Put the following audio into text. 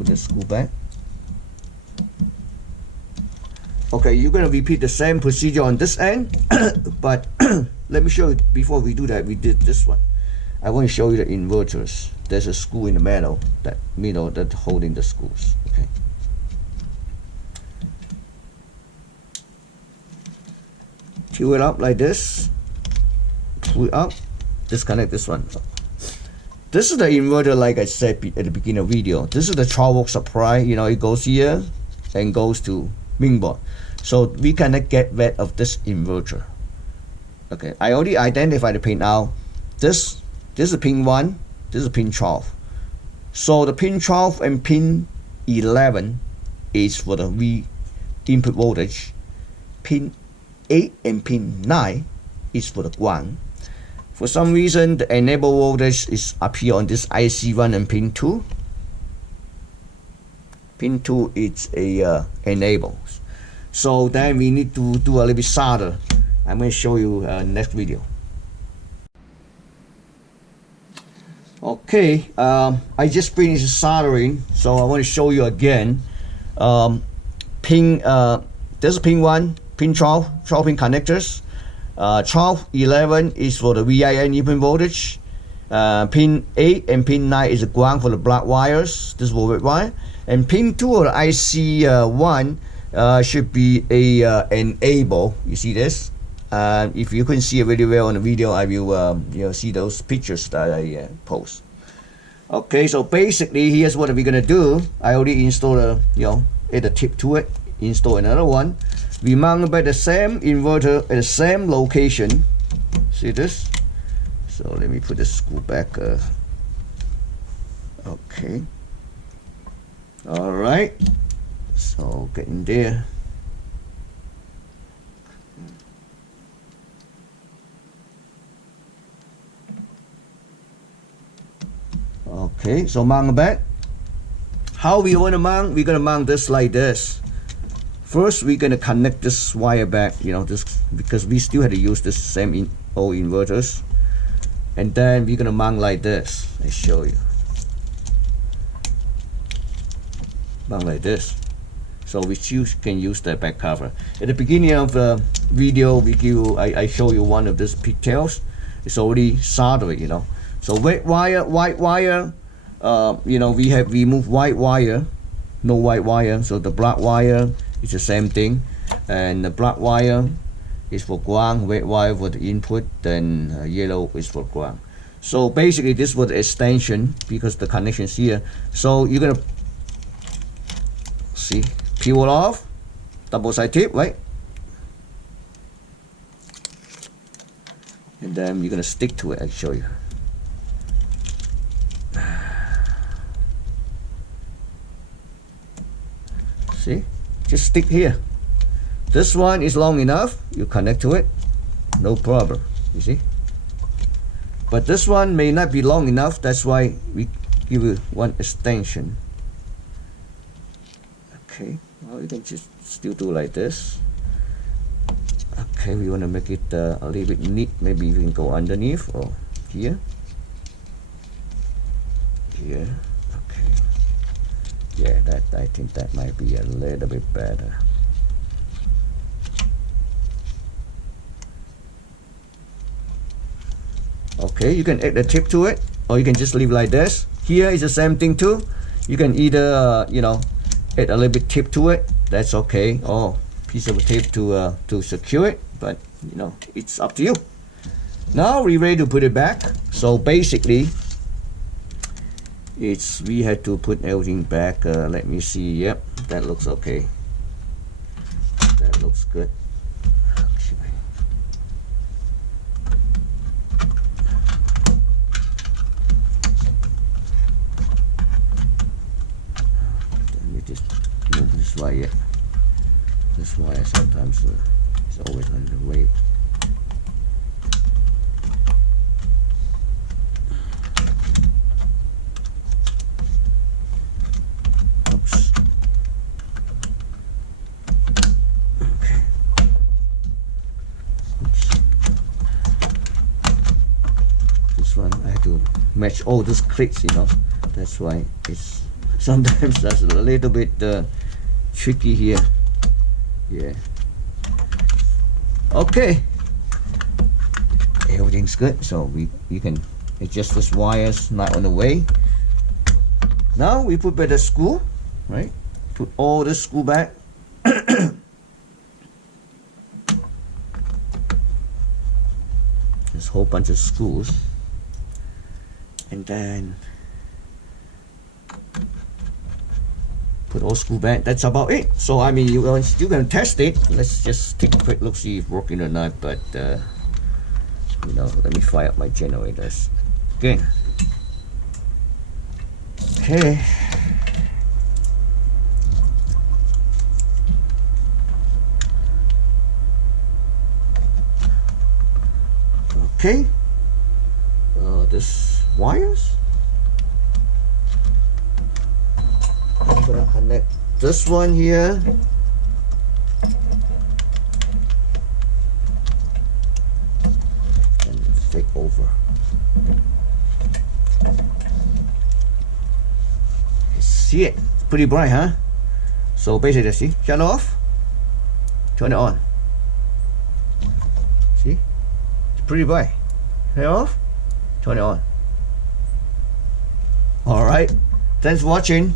put the screw back. Okay, you're going to repeat the same procedure on this end, but let me show you, before we do that, we did this one. I want to show you the inverters. There's a screw in the middle that's holding the screws. Okay. Pull it up like this. Pull it up. Disconnect this one. This is the inverter, like I said at the beginning of the video. This is the 12-volt supply. You know, it goes here and goes to mainboard. So we cannot get rid of this inverter. Okay, I already identified the pin now. This is pin 1, this is pin 12. So the pin 12 and pin 11 is for the V input voltage. Pin 8 and pin 9 is for the ground. For some reason, the enable voltage is up here on this IC1 and pin 2. Pin 2 is a enable. So then we need to do a little bit solder. I'm going to show you next video. Okay, I just finished soldering, so I want to show you again. This is pin 1, pin 12 pin connectors. 12, 11 is for the VIN input voltage. Pin 8 and pin 9 is the ground for the black wires. This is for red wire. And pin 2 or the IC1 should be a enable. You see this? If you couldn't see it very well on the video, I will see those pictures that I post. Okay, so basically here's what we're gonna do. I already installed add a tip to it. Install another one. We mount by the same inverter at the same location. See this? So let me put the screw back. Okay. All right. So get in there. Okay, so mount back. How we want to mount? We're gonna mount this like this. First, we're gonna connect this wire back. This, because we still had to use the same old inverters. And then we're gonna mount like this. I'll show you. Mount like this. So we can use the back cover. At the beginning of the video, I show you one of these pigtails. It's already soldered, So white wire, we have removed white wire, no white wire. So the black wire is the same thing, and the black wire is for ground, red wire for the input, then yellow is for ground. So basically, this was the extension because the connection is here. So you're gonna see. Peel it off, double side tip, right? And then you're gonna stick to it. I'll show you. See, just stick here. This one is long enough, you connect to it, no problem. You see? But this one may not be long enough, that's why we give you one extension. Okay. Well, you can just still do like this. Okay, we want to make it a little bit neat. Maybe you can go underneath or here. Here. Okay. Yeah, I think that might be a little bit better. Okay, you can add the tip to it, or you can just leave like this. Here is the same thing too. You can either add a little bit tip to it, that's okay, or piece of tape to secure it, but it's up to you. Now we're ready to put it back. So basically we had to put everything back. Let me see. Yep, that looks okay, that looks good. Move this wire. This wire sometimes is always on the way. Oops. Okay. Oops. This one I have to match all these clicks, that's why it's sometimes that's a little bit tricky here. Yeah. Okay. Everything's good, so you can adjust this wires not on the way. Now we put back the screw, right? Put all the screw back. This whole bunch of screws, and then put all screw back. That's about it. So I mean, you can test it. Let's just take a quick look, see if it's working or not. But you know, let me fire up my generators again. Okay. Okay. This wires. I'm gonna connect this one here. And take over. See it? Pretty bright, huh? So basically, see, shut off, turn it on. See? It's pretty bright. Turn it off, turn it on. Alright. Thanks for watching.